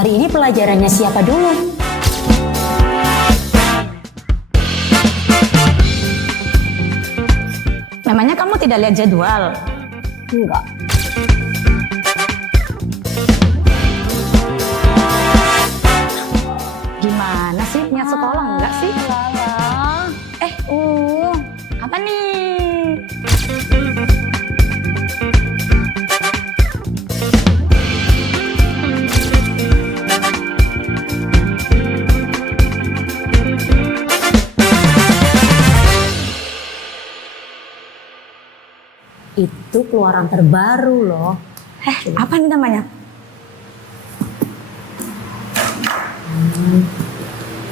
Hari ini pelajarannya siapa dulu? Memangnya kamu tidak lihat jadwal? Enggak. Gimana sih? Niat sekolah enggak sih? Lala. Apa nih? Itu keluaran terbaru loh. Apa nih namanya?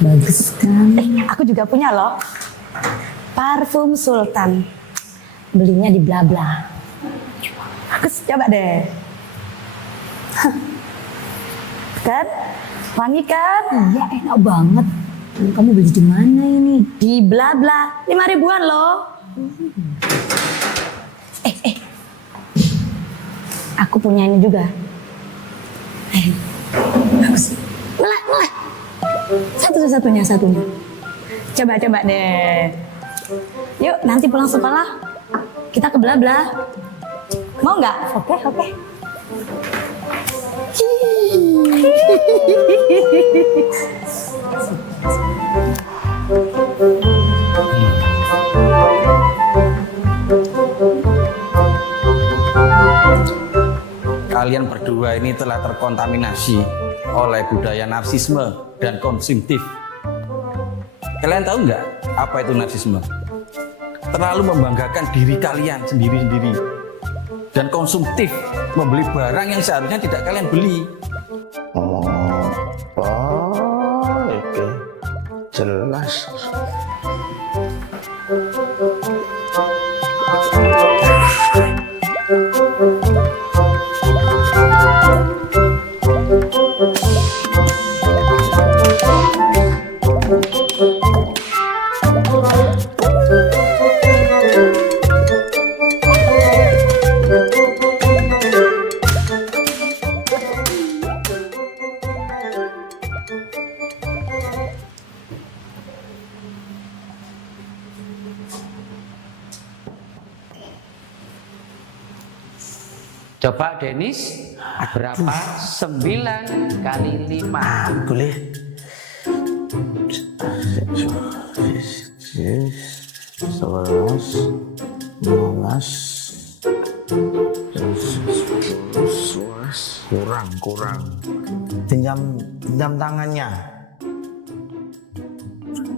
Bagus kan? Aku juga punya loh. Parfum Sultan. Belinya di Blabla. Aku coba deh. Kan? Wangi kan? Iya, enak banget. Kamu beli di mana ini? Di Blabla. 5 ribuan loh. Aku punya ini juga. Bagus. Melek. Satunya. Coba deh. Yuk, nanti pulang sekolah kita ke Blabla. Mau nggak? Oke. Kalian berdua ini telah terkontaminasi oleh budaya narsisme dan konsumtif. Kalian tahu nggak apa itu narsisme? Terlalu membanggakan diri kalian sendiri-sendiri dan konsumtif, membeli barang yang seharusnya tidak kalian beli. Oke, jelas. Coba Denis, berapa 9 kali 5? Boleh. 11, 12, kurang. Pinjam tangannya.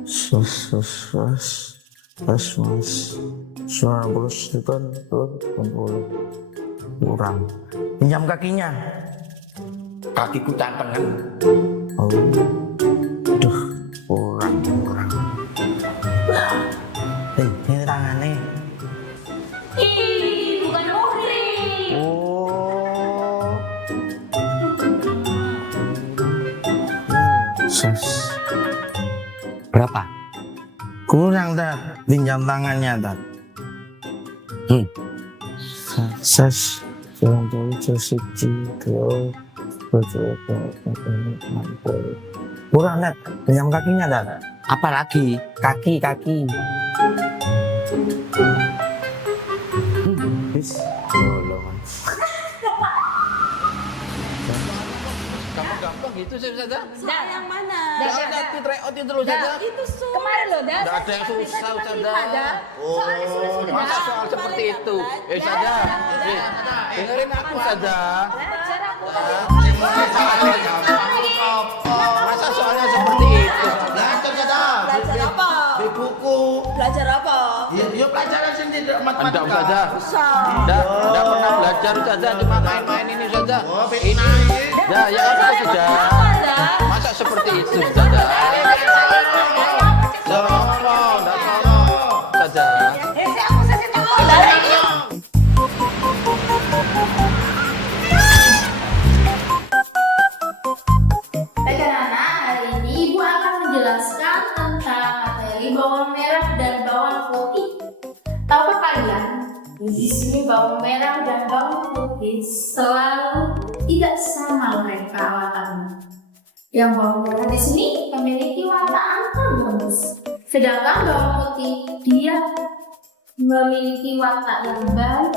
90 kurang. Pinjam kakinya. Kakiku cantengan. Oh, duh, kurang. Ini tangannya. Bukan muhrim. Oh. Berapa? Kurang, Tat. Pinjam tangannya, Tat. Ses. 90, kurang, Tat. Pinjam kakinya, Tat. Apa lagi? Kaki. Bis. Kamu gampang gitu sih, Ustazah? Saya yang mana? Nanti tryout itu loh, Ustazah. Itu kemarin loh, Dan. Nggak ada yang susah, Ustazah. Soalnya sudah. Masa soal seperti itu? Ustazah, dengerin aku, Ustazah. Masa soalnya seperti itu? Belajar apa? Di buku. Belajar apa? Ya pelajaran sendiri Enggak, matematika. Ustazah. Enggak pernah belajar, Ustazah. Cuma main-main ini, Ustazah. Ini. Ya apa, Ustazah? Masa seperti itu, Ustazah? Ustazah. Baik anak-anak, hari ini Ibu akan menjelaskan tentang materi bawang merah dan bawang putih. Tahukah kalian, di sini bawang merah dan bawang putih selalu tidak sama loh perawatannya. Yang bawang merah di sini memiliki warna antagonis. Sedangkan bawang putih dia memiliki warna yang baik.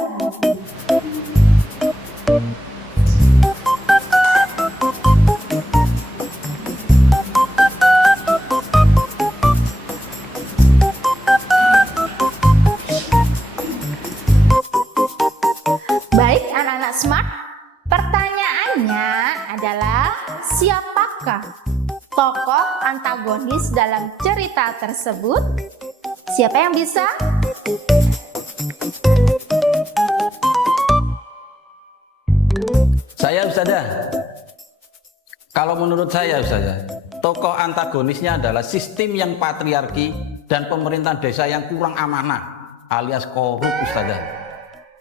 Baik anak-anak smart, pertanyaannya adalah siapakah tokoh antagonis dalam cerita tersebut? Siapa yang bisa? Saya Ustazah. Kalau menurut saya Ustazah, tokoh antagonisnya adalah sistem yang patriarki dan pemerintahan desa yang kurang amanah alias korup Ustazah.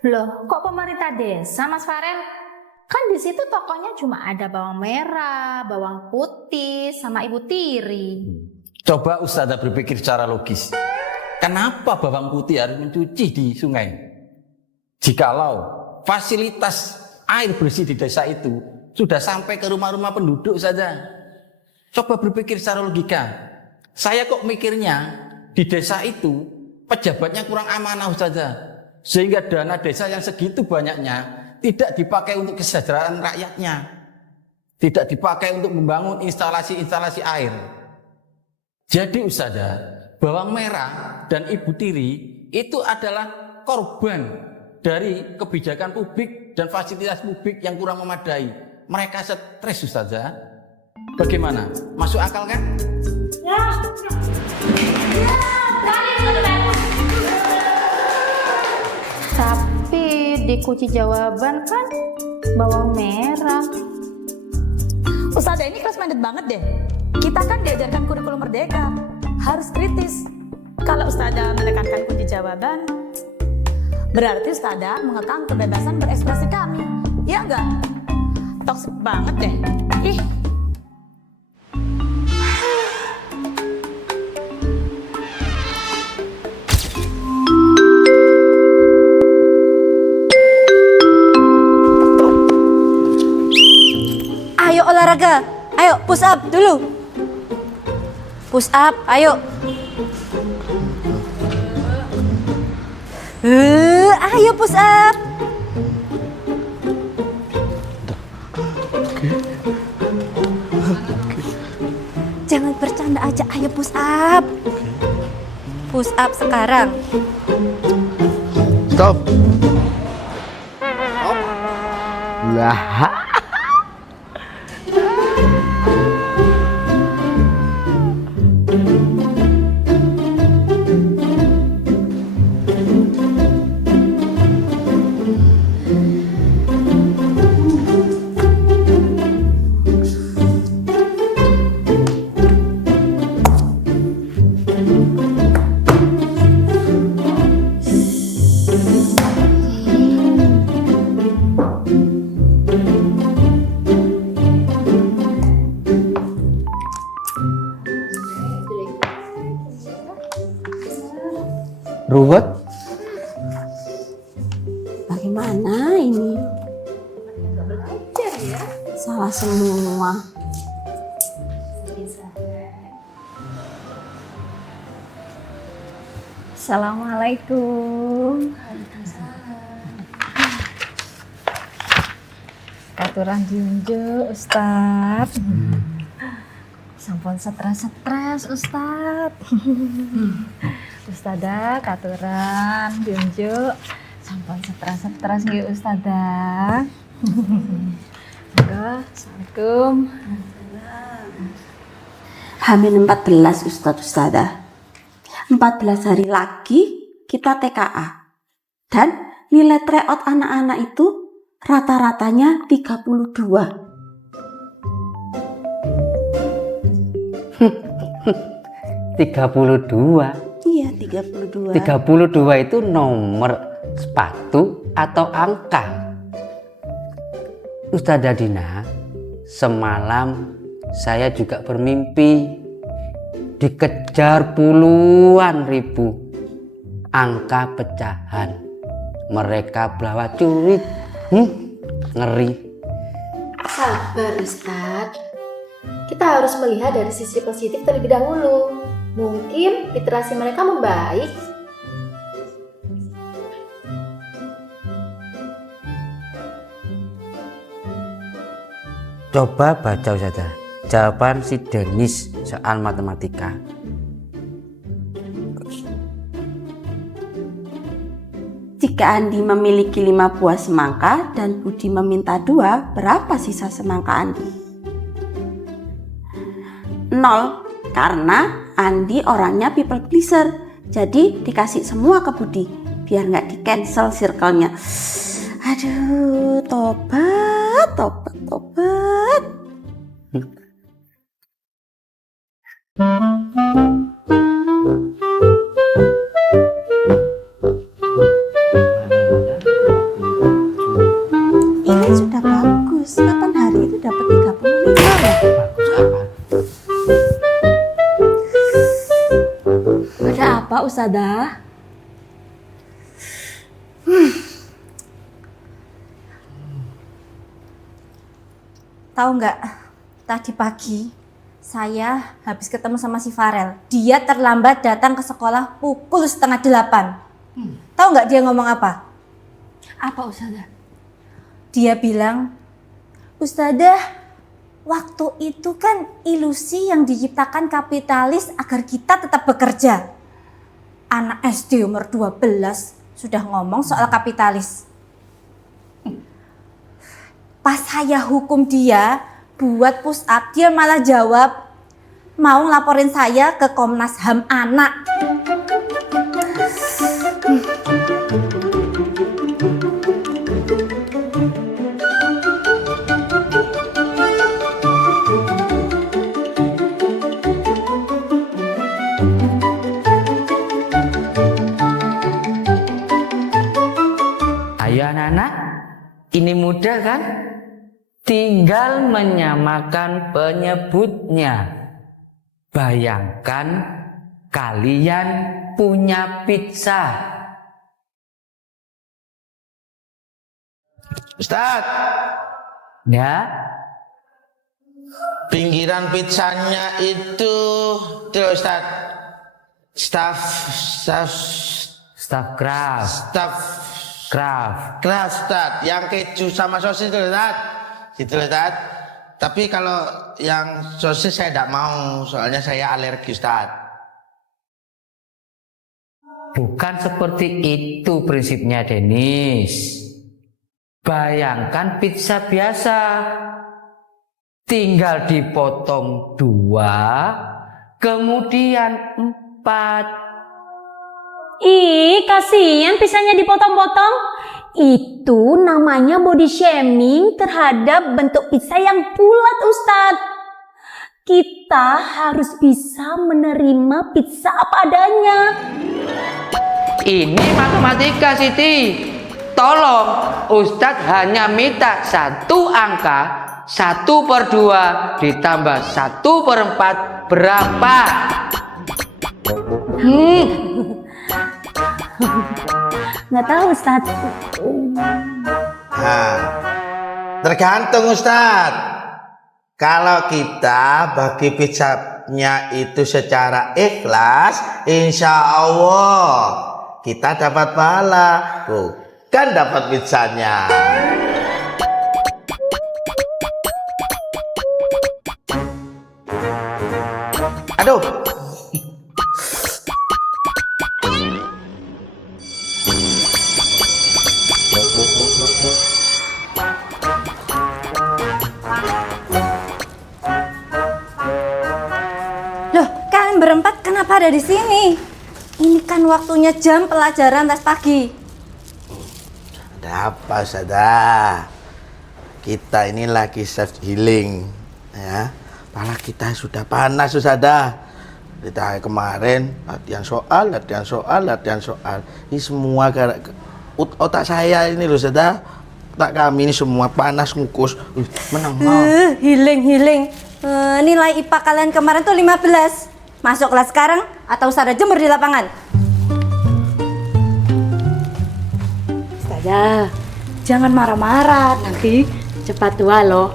Loh, kok pemerintah desa, Mas Farel? Kan di situ tokohnya cuma ada bawang merah, bawang putih, sama Ibu Tiri. Coba Ustazah berpikir secara logis. Kenapa bawang putih harus mencuci di sungai? Jikalau fasilitas air bersih di desa itu sudah sampai ke rumah-rumah penduduk saja. Coba berpikir secara logika. Saya kok mikirnya di desa itu pejabatnya kurang amanah Ustazah. Sehingga dana desa yang segitu banyaknya tidak dipakai untuk kesejahteraan rakyatnya. Tidak dipakai untuk membangun instalasi-instalasi air. Jadi Ustazah, bawang merah dan Ibu Tiri itu adalah korban dari kebijakan publik dan fasilitas publik yang kurang memadai. Mereka stres Ustazah. Bagaimana? Masuk akal kan? Tapi di kunci jawaban kan bawang merah. Ustazah ini kelas minded banget deh. Kita kan diajarkan kurikulum merdeka, harus kritis. Kalau Ustazah menekankan kunci jawaban, berarti Ustazah mengekang kebebasan berekspresi kami. Ya enggak? Toksik banget deh. Ih. Ayo olahraga. Ayo push up dulu. Push up, ayo. Ayo push up. Jangan bercanda aja, ayo push up. Push up sekarang. Stop. Lah, ruwet. Bagaimana ini? Salah semua. Assalamualaikum. Katuran junjuk Ustaz. Sampun stres Ustaz. Ustazah katuran junjuk. Sampun stres nggih Ustazah. Assalamualaikum. Hamil 14 Ustazah. 14 hari lagi kita TKA. Dan nilai tryout anak-anak itu rata-ratanya 32. 32. Iya, 32. 32 itu nomor sepatu atau angka? Ustazah Dina, semalam saya juga bermimpi dikejar puluhan ribu angka pecahan. Mereka belawak curi. Ngeri. Sabar Ustaz. kita harus melihat dari sisi positif terlebih dahulu. Mungkin literasi mereka membaik. Coba baca Ustazah jawaban si Denis soal matematika. Jika Andi memiliki 5 buah semangka dan Budi meminta 2, berapa sisa semangka Andi? 0, karena Andi orangnya people pleaser. Jadi dikasih semua ke Budi, biar nggak di cancel circle-nya. Aduh, tobat, tobat, tobat. Ini sudah bagus. Kapan hari itu dapat 35 ya? Ada apa Ustazah? Tahu nggak? Tadi pagi saya habis ketemu sama si Farel. Dia terlambat datang ke sekolah pukul 7:30. Tahu nggak dia ngomong apa? Apa Ustazah? Dia bilang, Ustazah, waktu itu kan ilusi yang diciptakan kapitalis agar kita tetap bekerja. Anak SD umur 12 sudah ngomong soal kapitalis. Pas saya hukum dia buat push up, dia malah jawab mau ngelaporin saya ke Komnas HAM Anak. Ayo anak-anak, ini mudah kan? Tinggal menyamakan penyebutnya. Bayangkan kalian punya pizza. Ustaz, Ya, pinggiran pizzanya itu tuh Ustaz. stuffed crust. Keras Ustaz, yang keju sama sosis itu Ustaz. Gitu Ustaz. Tapi kalau yang sosis saya tidak mau, soalnya saya alergi Ustaz. Bukan seperti itu prinsipnya, Denis. Bayangkan pizza biasa. Tinggal dipotong 2, kemudian 4. Ih, kasihan pizzanya dipotong-potong. Itu namanya body shaming terhadap bentuk pizza yang bulat, Ustadz. Kita harus bisa menerima pizza apa adanya. Ini matematika, Siti. Tolong, Ustadz hanya minta satu angka. 1/2 ditambah 1/4 berapa? Nggak tahu, Ustadz. Nah, tergantung Ustaz. Kalau kita bagi pizzanya itu secara ikhlas, insya Allah kita dapat pahala. Bukan dapat pizzanya. Aduh. Loh, kalian berempat kenapa ada di sini? Ini kan waktunya jam pelajaran tes pagi. Ada apa, Ustazah? Kita ini lagi self healing, ya. Kepala kita sudah panas, Ustazah. Kita kemarin latihan soal. Ini semua gara otak saya ini loh, Ustazah. Otak kami ini semua panas ngukus. Menang mau. Healing. Nilai IPA kalian kemarin tuh 15. Masuk kelas sekarang atau Ustazah jemur di lapangan? Ustazah, jangan marah-marah. Nanti cepat tua loh.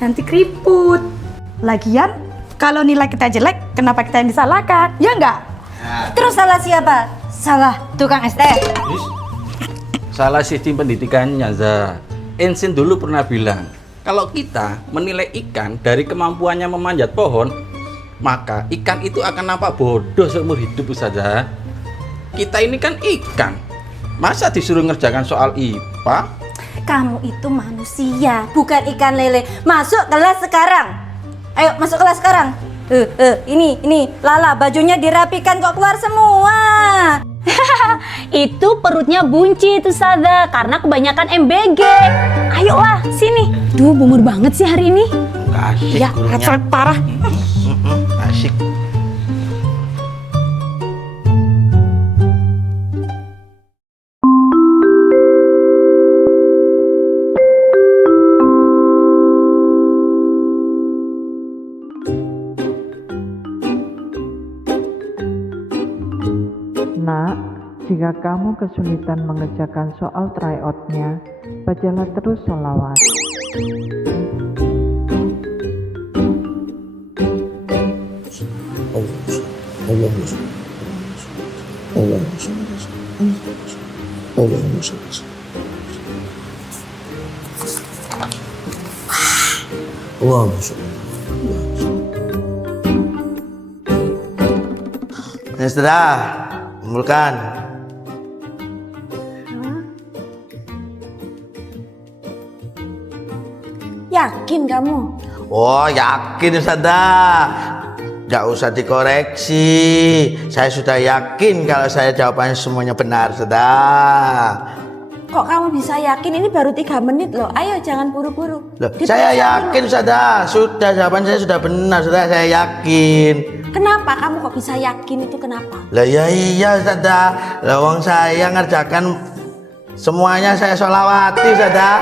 Nanti keriput. Lagian, kalau nilai kita jelek, kenapa kita yang disalahkan? Ya enggak? Terus salah siapa? Salah tukang ST. Salah sistem pendidikannya, Za. Ensin dulu pernah bilang, kalau kita menilai ikan dari kemampuannya memanjat pohon, maka ikan itu akan nampak bodoh seumur hidup, Ustazah. Kita ini kan ikan. Masa disuruh ngerjakan soal IPA? Kamu itu manusia, bukan ikan lele. Masuk kelas sekarang. Ayo masuk kelas sekarang. Ini Lala, bajunya dirapikan kok keluar semua. Itu perutnya buncit Ustazah karena kebanyakan MBG. Ayolah, sini. Duh, bumur banget sih hari ini. Asik Ya, gurunya. headset parah. Asik. Nak, jika kamu kesulitan mengerjakan soal tryout-nya, bacalah terus sholawat. Ya sudah, kumpulkan. Yakin kamu? Oh, yakin Ustazah. Gak usah dikoreksi. Saya sudah yakin kalau saya jawabannya semuanya benar, Ustazah. Kok kamu bisa yakin? Ini baru 3 menit loh. Ayo jangan buru-buru. Loh, saya yakin Ustazah. Sudah, jawaban saya sudah benar, Ustazah. Saya yakin. Kenapa kamu kok bisa yakin itu kenapa? Lah ya iya Ustazah. Lah wong saya ngerjakan semuanya saya sholawati, Ustazah.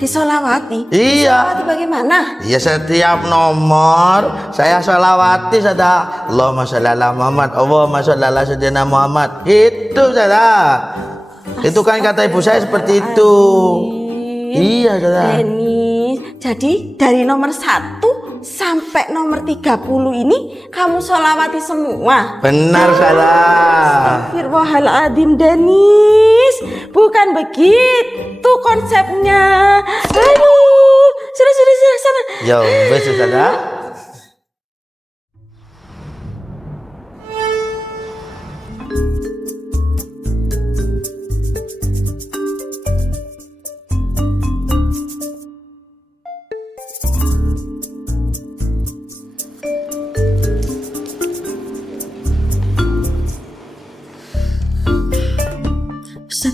Disolawati? Iya. Solawati bagaimana? Iya, setiap nomor saya sholawati, Ustazah. Allahumma sholli ala Muhammad, Allahumma sholli ala sayyidina Muhammad. Itu, Ustazah. Itu kan kata ibu saya seperti itu. Iya, Ustazah. Denis, jadi dari nomor 1 sampai nomor 30 ini kamu sholawati semua? Benar, Ustazah. Astagfirullahaladzim, Denis. Bukan begitu konsepnya. Aduh, sudah sana. Ya, wes, Ustazah.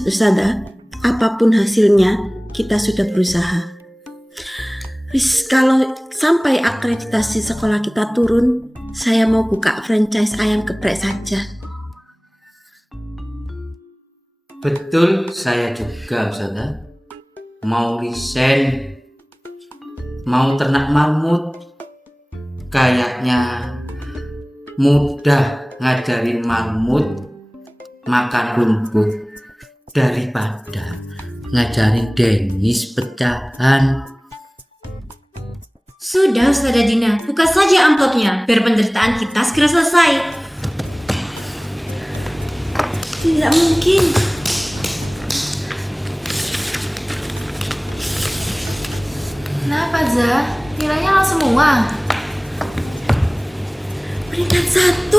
Ustazah, apapun hasilnya kita sudah berusaha. Kalau sampai akreditasi sekolah kita turun, saya mau buka franchise ayam geprek saja. Betul, saya juga Ustazah. Mau resign, mau ternak marmut. Kayaknya mudah ngajarin marmut makan rumput daripada ngajarin Denis pecahan. Sudah Ustazah Dina, buka saja amplopnya biar penderitaan kita segera selesai. Tidak mungkin. Kenapa, Zah? Nilainya lo semua. Peringkat 1.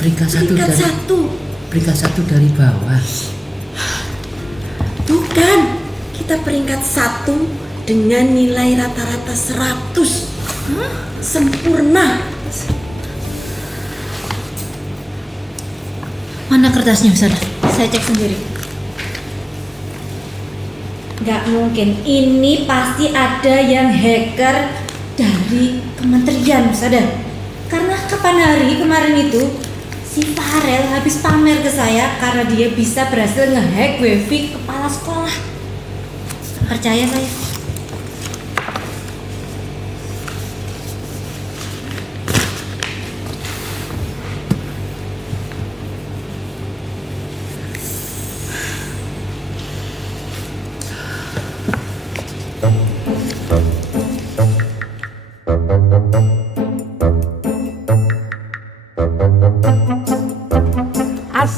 Peringkat Peringkat 1 dari bawah. Bukan. Kita peringkat 1 dengan nilai rata-rata 100. Sempurna. Mana kertasnya Ustazah? Saya cek sendiri. Gak mungkin, ini pasti ada yang hacker dari kementerian, Ustazah. Karena kapan hari kemarin itu si Farel habis pamer ke saya karena dia bisa berhasil ngehack wifi kepala sekolah. Percaya saya.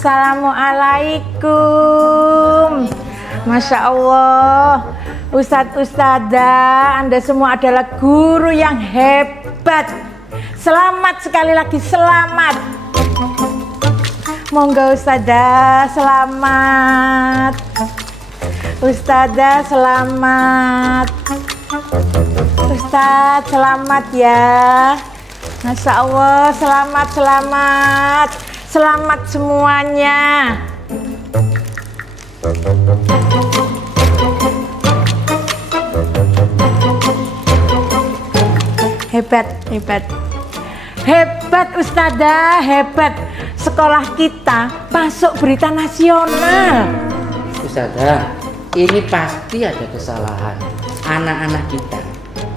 Assalamualaikum. Masya Allah, Ustadz Ustadzah, Anda semua adalah guru yang hebat. Selamat sekali lagi, selamat. Monggo Ustadzah, selamat. Ustadzah, selamat. Ustadz, selamat ya. Masya Allah, selamat, selamat. Selamat semuanya. Hebat, hebat. Hebat Ustadzah, hebat. Sekolah kita masuk berita nasional. Ustazah, ini pasti ada kesalahan. Anak-anak kita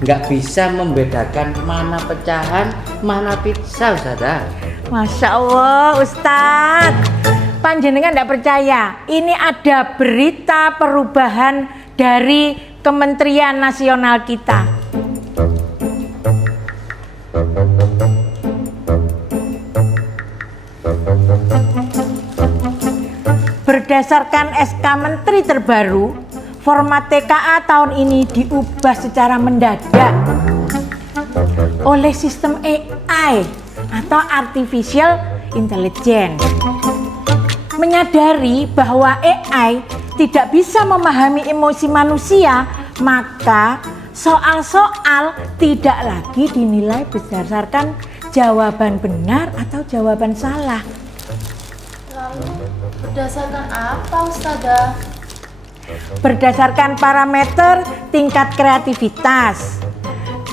nggak bisa membedakan mana pecahan, mana pizza, Ustazah. Masya Allah, Ustadz. Panjenengan nggak percaya? Ini ada berita perubahan dari Kementerian Nasional kita. Berdasarkan SK Menteri terbaru, format TKA tahun ini diubah secara mendadak oleh sistem AI atau Artificial Intelligence. Menyadari bahwa AI tidak bisa memahami emosi manusia, maka soal-soal tidak lagi dinilai berdasarkan jawaban benar atau jawaban salah. Lalu berdasarkan apa, Ustazah? Berdasarkan parameter tingkat kreativitas,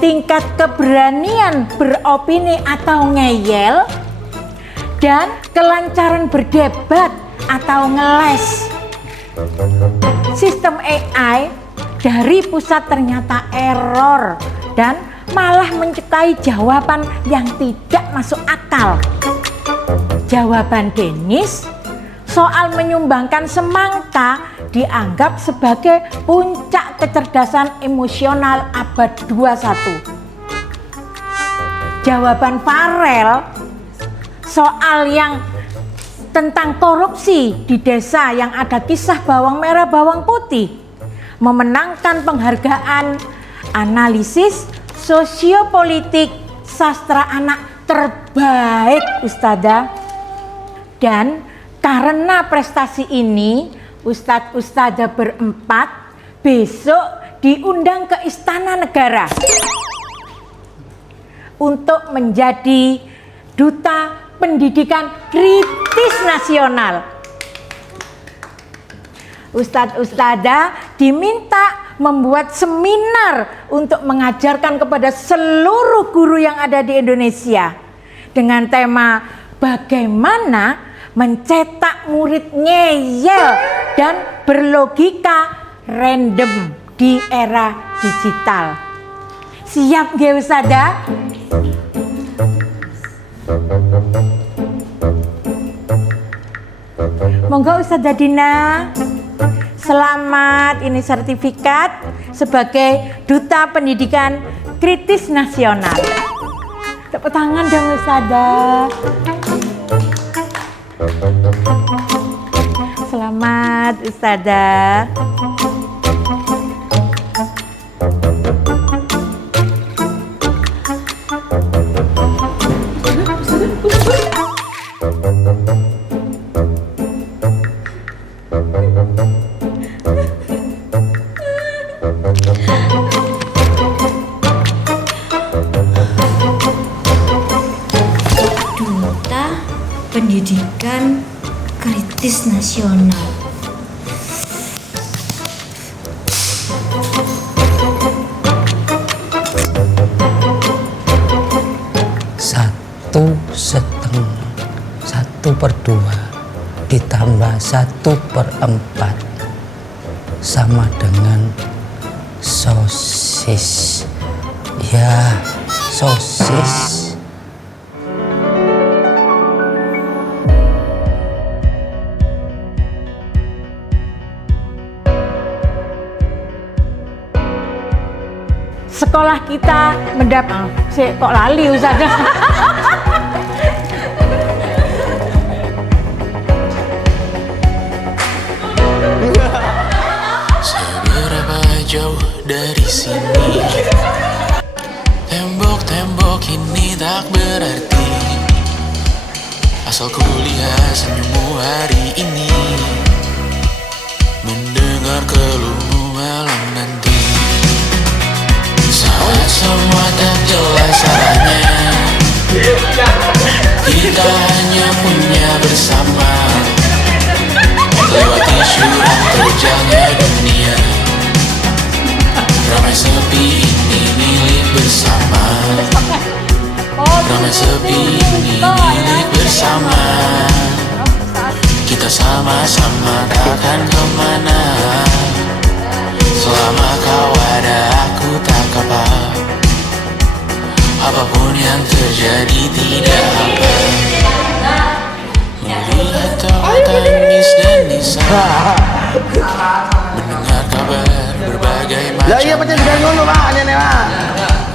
tingkat keberanian beropini atau ngeyel, dan kelancaran berdebat atau ngeles. Sistem AI dari pusat ternyata error dan malah menciptai jawaban yang tidak masuk akal. Jawaban Denis soal menyumbangkan semangka dianggap sebagai puncak kecerdasan emosional abad 21. Jawaban Farel soal yang tentang korupsi di desa yang ada kisah bawang merah bawang putih memenangkan penghargaan analisis sosiopolitik sastra anak terbaik, Ustazah. Dan karena prestasi ini, Ustadz Ustazah berempat besok diundang ke Istana Negara untuk menjadi Duta Pendidikan Kritis Nasional. Ustadz Ustazah diminta membuat seminar untuk mengajarkan kepada seluruh guru yang ada di Indonesia dengan tema bagaimana mencetak murid ngeyel dan berlogika random di era digital. Siap nggih Ustazah? Monggo Ustazah Dina. Selamat, ini sertifikat sebagai Duta Pendidikan Kritis Nasional. Tepuk tangan dong Ustazah. Selamat Ustazah. Duta Pendidikan Kritis Nasional. Satu setengah, 1/2 ditambah 1/4 sama dengan sosis. Ya, sosis. Sekolah kita mendapat kok lali Ustazah. jauh dari sini. Tembok-tembok ini tak berarti, asal ku lihat senyummu hari ini, mendengar keluhmu malam nanti. Saat semua tak jelas arahnya, kita hanya punya bersama, lewati syurga terjangnya dunia. Ramai sepi ini milik bersama, ramai sepi ini milik bersama. Kita sama-sama takkan kemana, selama kau ada aku tak apa. Apapun yang terjadi tidak apa. Melihat tawa tangis dan nisa, mendengar kabar berbagai macam. Lah iya pancen jangan ngono Pak, aneh Pak.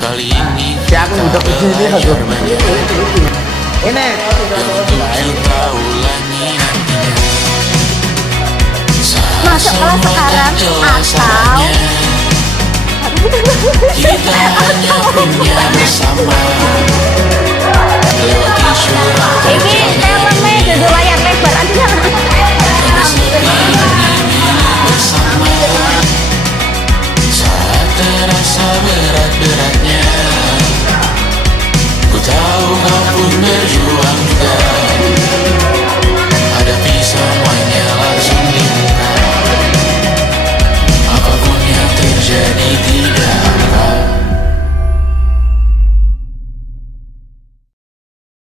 Kali ini Ya aku udah begini belajar banyak Ini. yang untuk kita ulangi nantinya. Masuk kelas sekarang atau Kita hanya punya bersama, lewati syurga Ini filmnya jadi layar lebar aja. bersama. Saat terasa berat-beratnya, ku tahu kau pun berjuang.